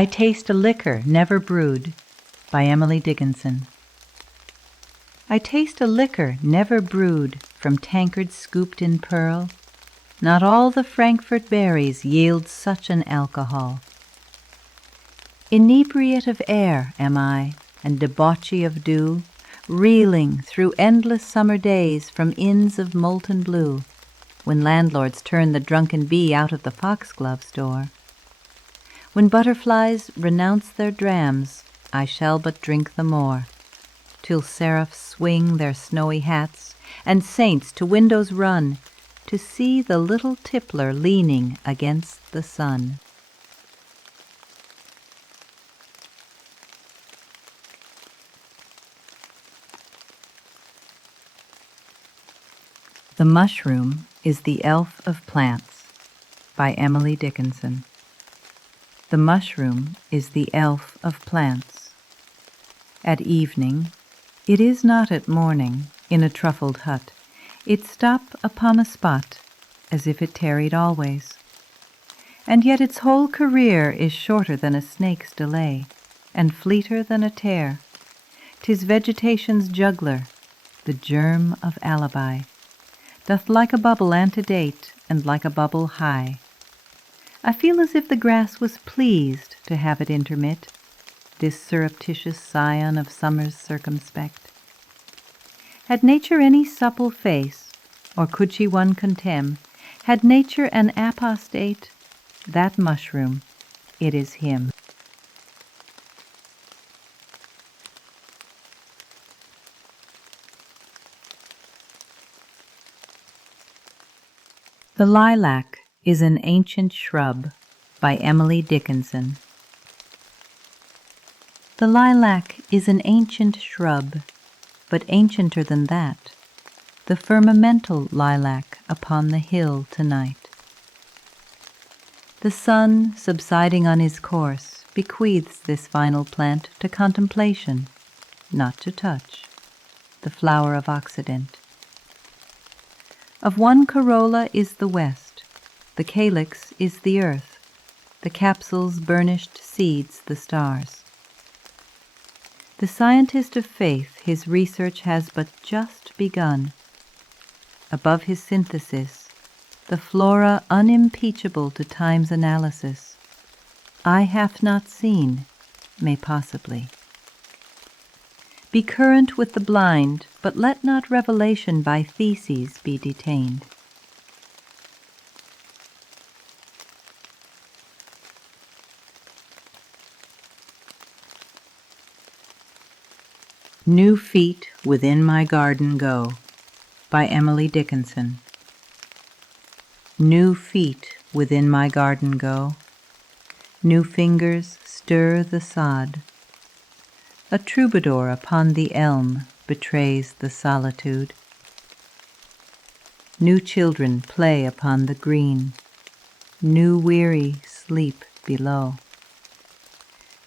I Taste a Liquor Never Brewed by Emily Dickinson. I taste a liquor never brewed from tankards scooped in pearl. Not all the Frankfurt berries yield such an alcohol. Inebriate of air am I, and debauchee of dew, reeling through endless summer days from inns of molten blue, when landlords turn the drunken bee out of the foxglove store. When butterflies renounce their drams, I shall but drink the more, till seraphs swing their snowy hats, and saints to windows run, to see the little tippler leaning against the sun. The Mushroom is the Elf of Plants by Emily Dickinson. The mushroom is the elf of plants. At evening, it is not at morning, in a truffled hut, it stop upon a spot, as if it tarried always. And yet its whole career is shorter than a snake's delay, and fleeter than a tear. 'Tis vegetation's juggler, the germ of alibi, doth like a bubble antedate, and like a bubble high. I feel as if the grass was pleased to have it intermit, this surreptitious scion of summer's circumspect. Had nature any supple face, or could she one contemn, had nature an apostate, that mushroom, it is him. The Lilac is an Ancient Shrub by Emily Dickinson. The lilac is an ancient shrub, but ancienter than that, the firmamental lilac upon the hill tonight. The sun, subsiding on his course, bequeaths this final plant to contemplation, not to touch, the flower of Occident. Of one corolla is the west, the calyx is the earth, the capsule's burnished seeds the stars. The scientist of faith his research has but just begun. Above his synthesis, the flora unimpeachable to time's analysis, eye hath not seen, may possibly. Be current with the blind, but let not revelation by theses be detained. New Feet Within My Garden Go by Emily Dickinson. New feet within my garden go, new fingers stir the sod. A troubadour upon the elm betrays the solitude. New children play upon the green, new weary sleep below.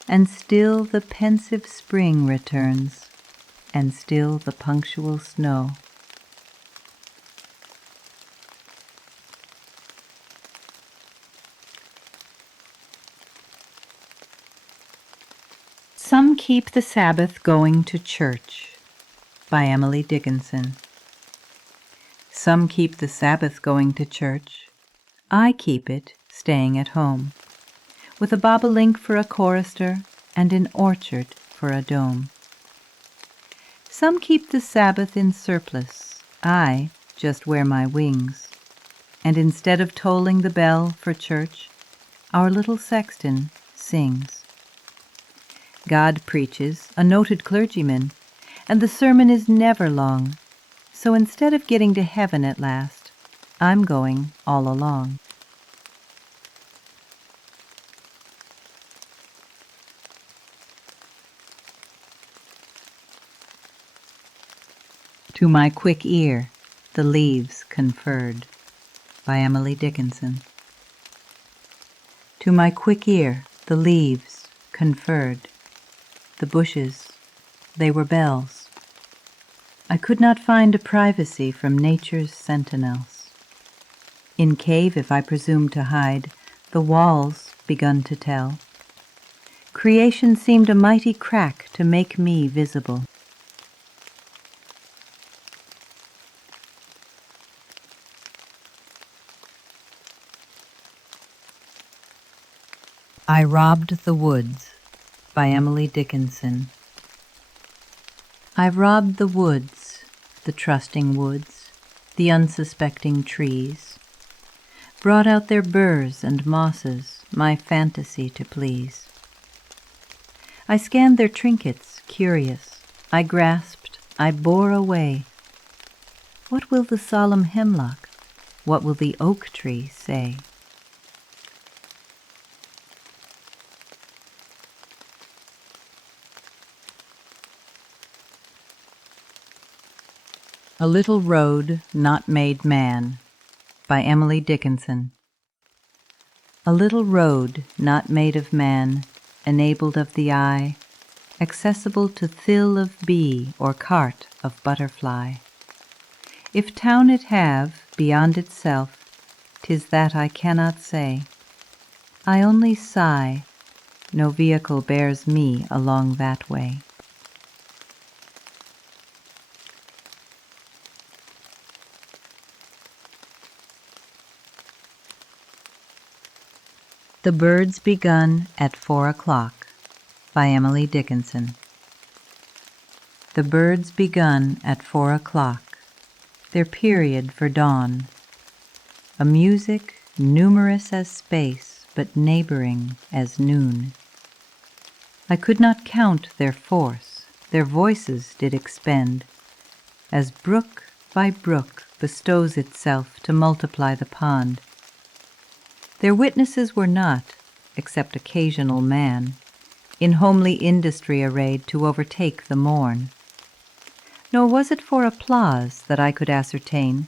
And still the pensive spring returns, and still the punctual snow. Some Keep the Sabbath Going to Church by Emily Dickinson. Some keep the Sabbath going to church. I keep it staying at home, with a bobolink for a chorister and an orchard for a dome. Some keep the Sabbath in surplice. I just wear my wings, and instead of tolling the bell for church, our little sexton sings. God preaches, a noted clergyman, and the sermon is never long, so instead of getting to heaven at last, I'm going all along. To My Quick Ear, The Leaves Conferred by Emily Dickinson. To my quick ear, the leaves conferred. The bushes, they were bells. I could not find a privacy from nature's sentinels. In cave, if I presumed to hide, the walls begun to tell. Creation seemed a mighty crack to make me visible. I Robbed the Woods by Emily Dickinson. I robbed the woods, the trusting woods, the unsuspecting trees, brought out their burrs and mosses, my fantasy to please. I scanned their trinkets, curious, I grasped, I bore away. What will the solemn hemlock, what will the oak tree say? A Little Road Not Made Man by Emily Dickinson. A little road not made of man, enabled of the eye, accessible to thill of bee or cart of butterfly. If town it have, beyond itself, 'tis that I cannot say. I only sigh, no vehicle bears me along that way. The Birds Begun at 4 o'clock by Emily Dickinson. The birds begun at 4 o'clock, their period for dawn, a music numerous as space, but neighboring as noon. I could not count their force, their voices did expend, as brook by brook bestows itself to multiply the pond. Their witnesses were not, except occasional man, in homely industry arrayed to overtake the morn. Nor was it for applause that I could ascertain,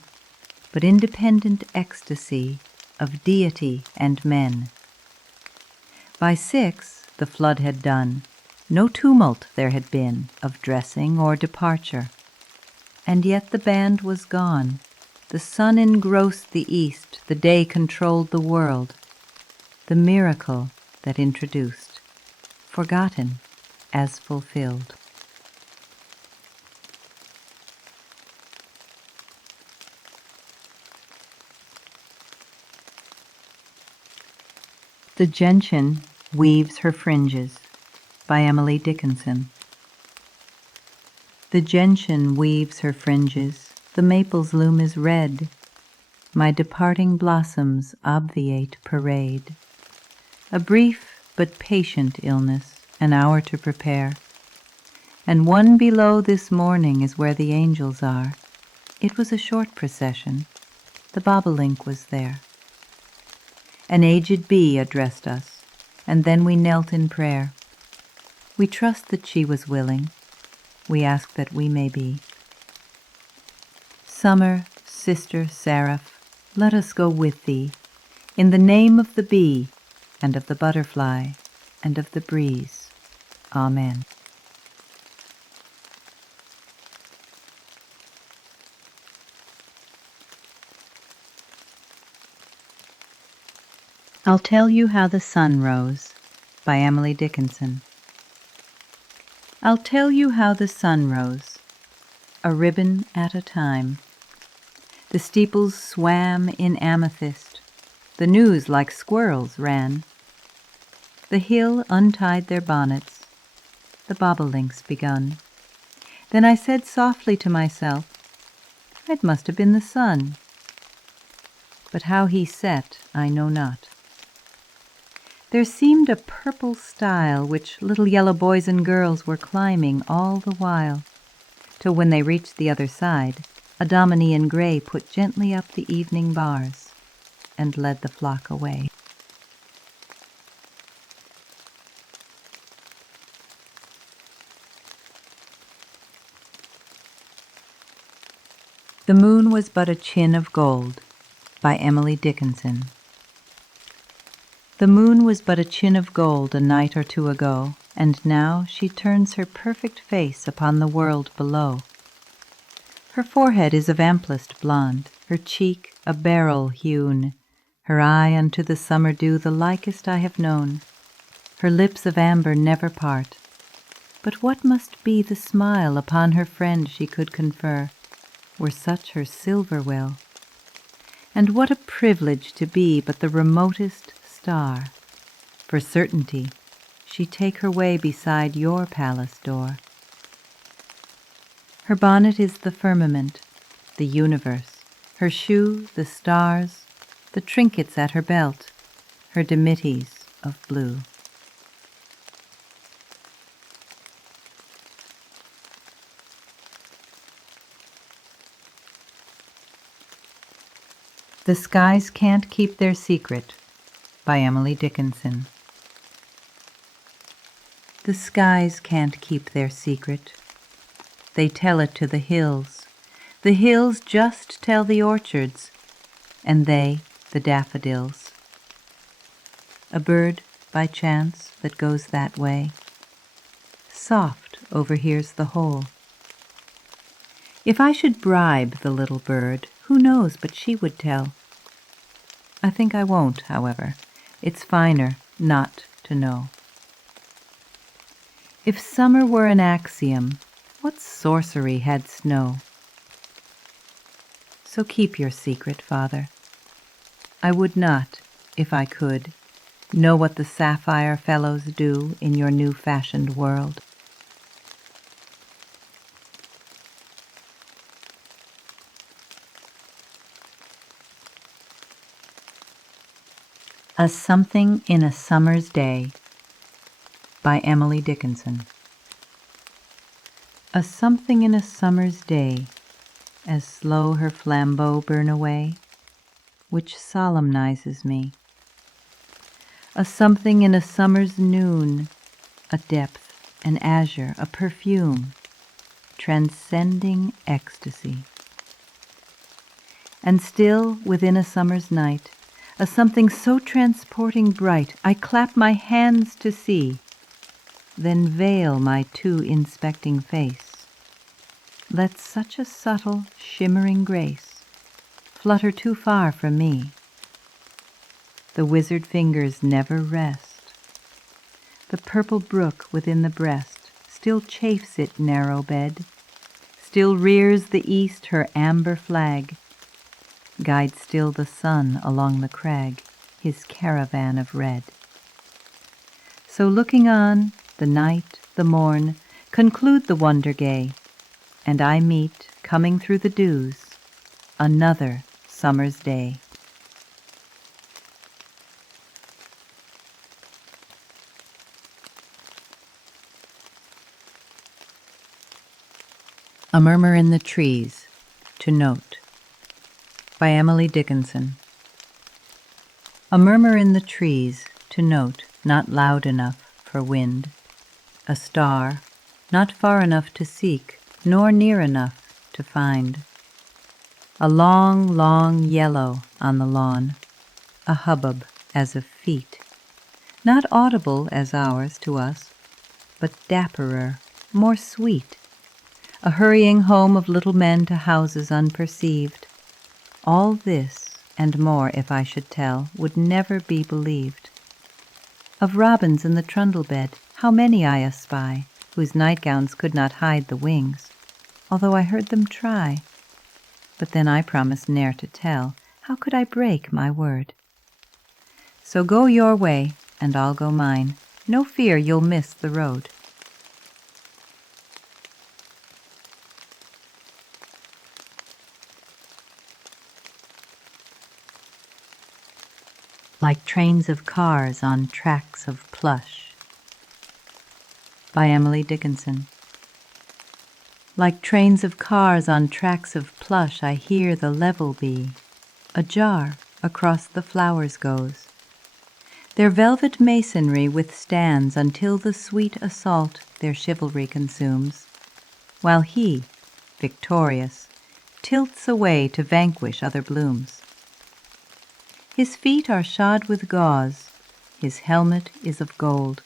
but independent ecstasy of deity and men. By 6 the flood had done, no tumult there had been of dressing or departure. And yet the band was gone, the sun engrossed the east, the day controlled the world, the miracle that introduced, forgotten as fulfilled. The Gentian Weaves Her Fringes by Emily Dickinson. The gentian weaves her fringes, the maple's loom is red, my departing blossoms obviate parade. A brief but patient illness, an hour to prepare, and one below this morning is where the angels are. It was a short procession, the bobolink was there. An aged bee addressed us, and then we knelt in prayer. We trust that she was willing, we ask that we may be. Summer, sister seraph, let us go with thee, in the name of the bee, and of the butterfly, and of the breeze. Amen. I'll Tell You How the Sun Rose by Emily Dickinson. I'll tell you how the sun rose, a ribbon at a time. The steeples swam in amethyst, the news like squirrels ran. The hill untied their bonnets, the bobolinks begun. Then I said softly to myself, it must have been the sun. But how he set I know not. There seemed a purple stile which little yellow boys and girls were climbing all the while, till when they reached the other side, a dominie in grey put gently up the evening bars and led the flock away. The Moon Was But a Chin of Gold by Emily Dickinson. The moon was but a chin of gold a night or two ago, and now she turns her perfect face upon the world below. Her forehead is of amplest blonde, her cheek a beryl hewn, her eye unto the summer dew the likest I have known. her lips of amber never part. But what must be the smile upon her friend she could confer, were such her silver will? And what a privilege to be but the remotest star! For certainty, she take her way beside your palace door. Her bonnet is the firmament, the universe, her shoe the stars, the trinkets at her belt, her dimities of blue. The Skies Can't Keep Their Secret by Emily Dickinson. The skies can't keep their secret. They tell it to the hills. The hills just tell the orchards, and they the daffodils. A bird, by chance, that goes that way, soft overhears the whole. If I should bribe the little bird, who knows but she would tell? I think I won't, however. It's finer not to know. If summer were an axiom, what sorcery had snow? So keep your secret, Father. I would not, if I could, know what the sapphire fellows do in your new-fashioned world. A Something in a Summer's Day by Emily Dickinson. A something in a summer's day, as slow her flambeaux burn away, which solemnizes me. A something in a summer's noon, a depth, an azure, a perfume, transcending ecstasy. And still within a summer's night, a something so transporting bright, I clap my hands to see, then veil my too inspecting face. Let such a subtle, shimmering grace flutter too far from me. The wizard fingers never rest. The purple brook within the breast still chafes it narrow bed, still rears the east her amber flag, guides still the sun along the crag, his caravan of red. So looking on, the night, the morn, conclude the wonder gay, and I meet, coming through the dews, another summer's day. A Murmur in the Trees, to Note, by Emily Dickinson. A murmur in the trees, to note, not loud enough for wind. A star, not far enough to seek, nor near enough to find. A long, long yellow on the lawn, a hubbub as of feet, not audible as ours to us, but dapperer, more sweet. A hurrying home of little men to houses unperceived. All this, and more if I should tell, would never be believed. Of robins in the trundle bed, how many I espy, whose nightgowns could not hide the wings, although I heard them try. But then I promised ne'er to tell, how could I break my word? So go your way, and I'll go mine, no fear you'll miss the road. Like trains of cars on tracks of plush, by Emily Dickinson. Like trains of cars on tracks of plush, I hear the level bee, ajar across the flowers goes. Their velvet masonry withstands until the sweet assault their chivalry consumes, while he, victorious, tilts away to vanquish other blooms. His feet are shod with gauze, his helmet is of gold,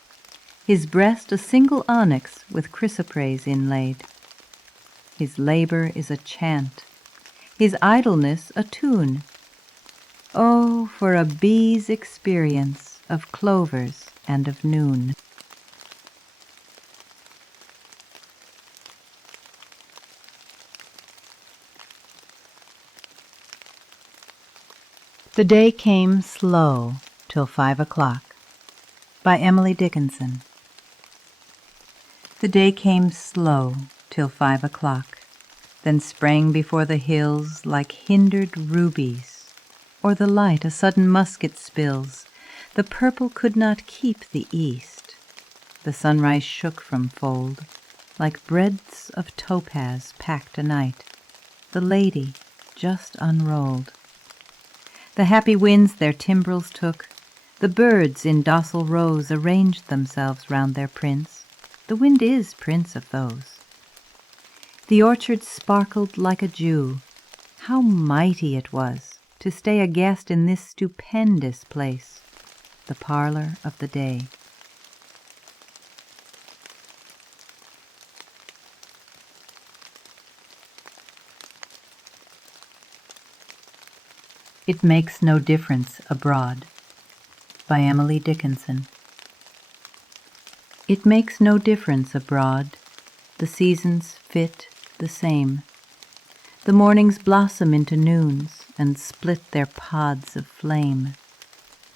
his breast a single onyx with chrysoprase inlaid. His labor is a chant, his idleness a tune. Oh, for a bee's experience of clovers and of noon. The day came slow till 5 o'clock. By Emily Dickinson. The day came slow till 5 o'clock, then sprang before the hills like hindered rubies, or the light a sudden musket spills. The purple could not keep the east. The sunrise shook from fold, like breadths of topaz packed a night. The lady just unrolled. The happy winds their timbrels took. The birds in docile rows arranged themselves round their prince. The wind is prince of those. The orchard sparkled like a dew. How mighty it was to stay a guest in this stupendous place, the parlor of the day. It Makes No Difference Abroad. By Emily Dickinson. It makes no difference abroad, the seasons fit the same. The mornings blossom into noons and split their pods of flame.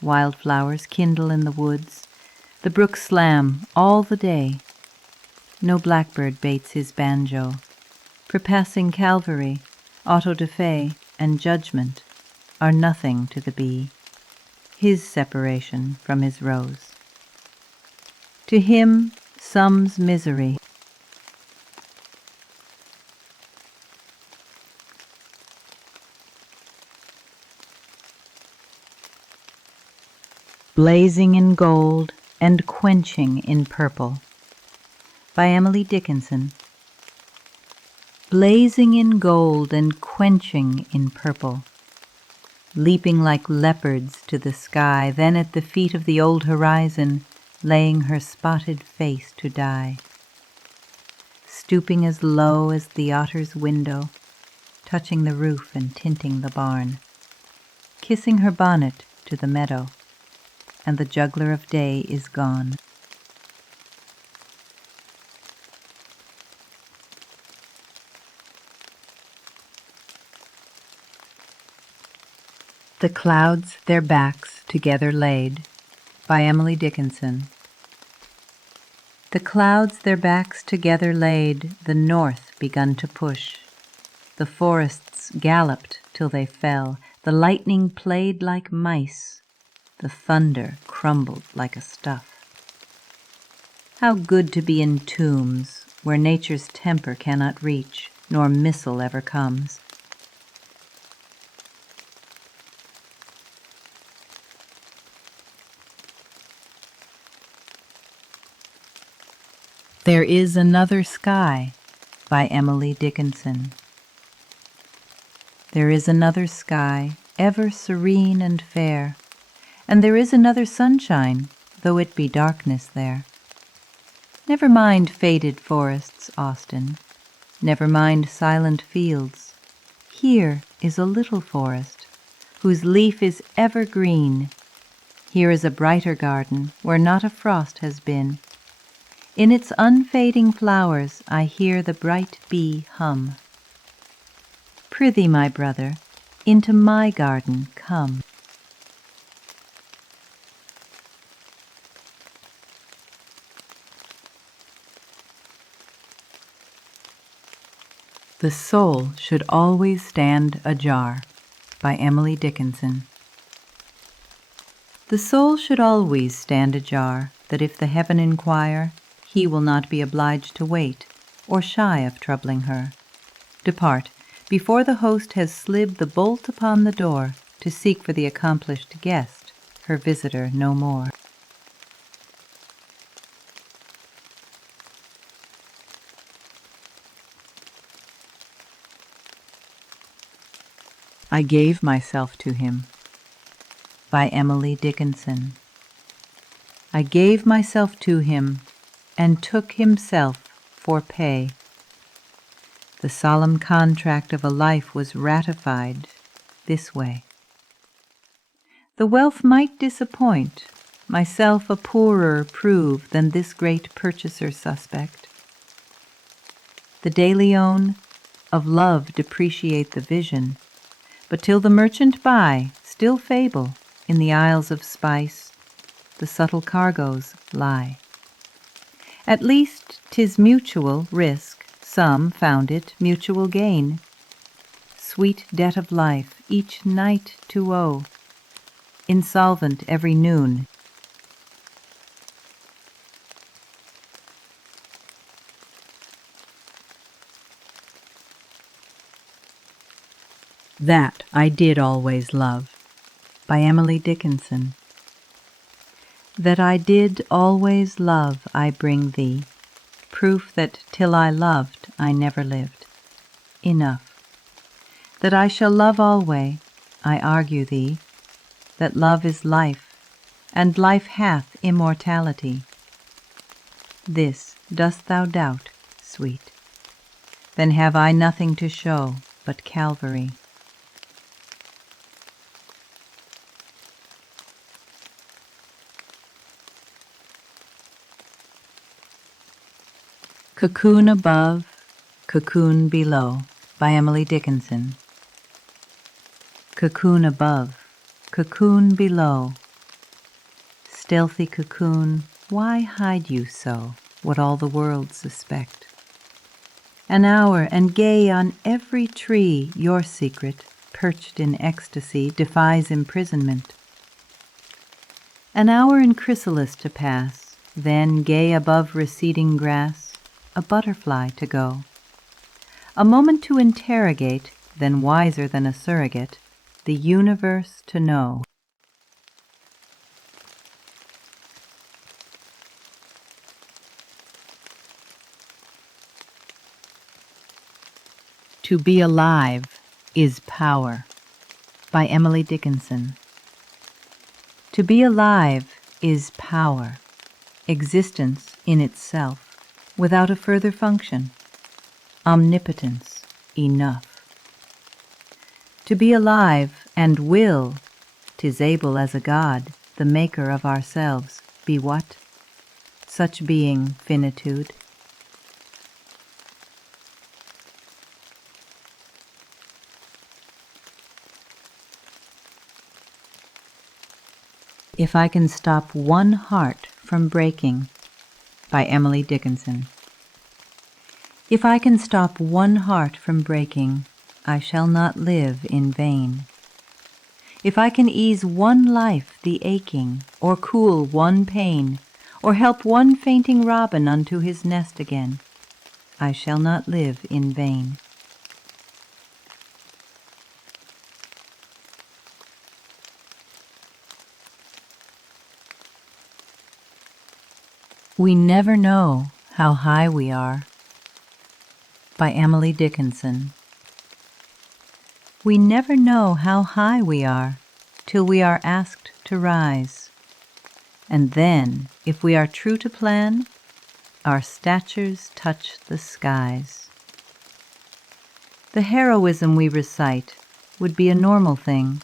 Wildflowers kindle in the woods, the brooks slam all the day. No blackbird baits his banjo. Prepassing Calvary, auto da fe, and judgment are nothing to the bee. His separation from his rose. To him sums misery. Blazing in gold and quenching in purple. By Emily Dickinson. Blazing in gold and quenching in purple. Leaping like leopards to the sky, then at the feet of the old horizon, laying her spotted face to die. Stooping as low as the otter's window, touching the roof and tinting the barn. Kissing her bonnet to the meadow, and the juggler of day is gone. The Clouds Their Backs Together Laid. By Emily Dickinson. The clouds their backs together laid, the north begun to push. The forests galloped till they fell, the lightning played like mice, the thunder crumbled like a stuff. How good to be in tombs, where nature's temper cannot reach, nor missile ever comes. There is Another Sky. By Emily Dickinson. There is another sky, ever serene and fair, and there is another sunshine, though it be darkness there. Never mind faded forests, Austin. Never mind silent fields. Here is a little forest, whose leaf is ever green. Here is a brighter garden, where not a frost has been. In its unfading flowers I hear the bright bee hum. Prithee, my brother, into my garden come. The Soul Should Always Stand Ajar. By Emily Dickinson. The soul should always stand ajar, that if the heaven inquire, he will not be obliged to wait, or shy of troubling her. Depart, before the host has slid the bolt upon the door, to seek for the accomplished guest, her visitor no more. I Gave Myself to Him. By Emily Dickinson. I gave myself to him, and took himself for pay. The solemn contract of a life was ratified this way. The wealth might disappoint, myself a poorer prove than this great purchaser suspect. The De Leon of love depreciate the vision, but till the merchant buy, still fable, in the isles of spice, the subtle cargoes lie. At least 'tis mutual risk, some found it mutual gain. Sweet debt of life each night to owe, insolvent every noon. That I Did Always Love, by Emily Dickinson. That I did always love I bring thee, proof that till I loved I never lived. Enough. That I shall love alway, I argue thee, that love is life, and life hath immortality. This dost thou doubt, sweet? Then have I nothing to show but Calvary. Cocoon Above, Cocoon Below, by Emily Dickinson. Cocoon above, cocoon below. Stealthy cocoon, why hide you so what all the world suspect? An hour and gay on every tree, your secret, perched in ecstasy, defies imprisonment. An hour in chrysalis to pass, then gay above receding grass, a butterfly to go. A moment to interrogate, then wiser than a surrogate, the universe to know. To be alive is power, by Emily Dickinson. To be alive is power, existence in itself, without a further function, omnipotence enough. To be alive and will, 'tis able as a god, the maker of ourselves, be what? Such being finitude. If I Can Stop One Heart from Breaking, by Emily Dickinson. If I can stop one heart from breaking, I shall not live in vain. If I can ease one life the aching, or cool one pain, or help one fainting robin unto his nest again, I shall not live in vain. We Never Know How High We Are, by Emily Dickinson. We never know how high we are till we are asked to rise. And then, if we are true to plan, our statures touch the skies. The heroism we recite would be a normal thing,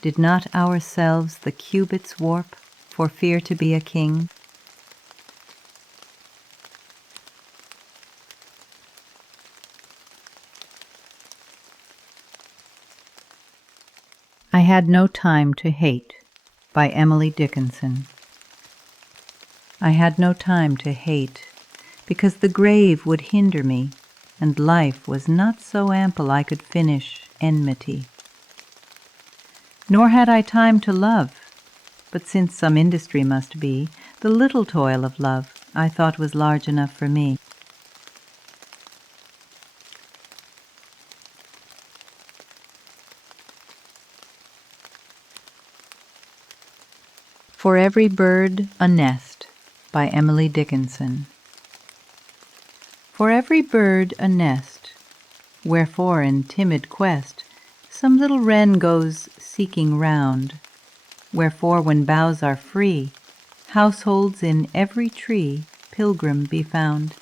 did not ourselves the cubits warp for fear to be a king. I Had No Time to Hate, by Emily Dickinson. I had no time to hate, because the grave would hinder me, and life was not so ample I could finish enmity. Nor had I time to love, but since some industry must be, the little toil of love I thought was large enough for me. For Every Bird a Nest, by Emily Dickinson. For every bird a nest, wherefore in timid quest some little wren goes seeking round, wherefore when boughs are free, households in every tree pilgrim be found.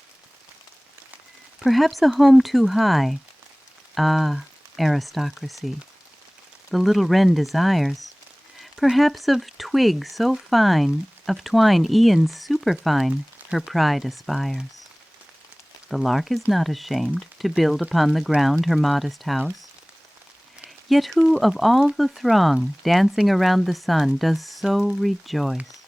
Perhaps a home too high, ah, aristocracy, the little wren desires, Perhaps of twig so fine, of twine e'en superfine, her pride aspires. The lark is not ashamed to build upon the ground her modest house. Yet who of all the throng dancing around the sun does so rejoice?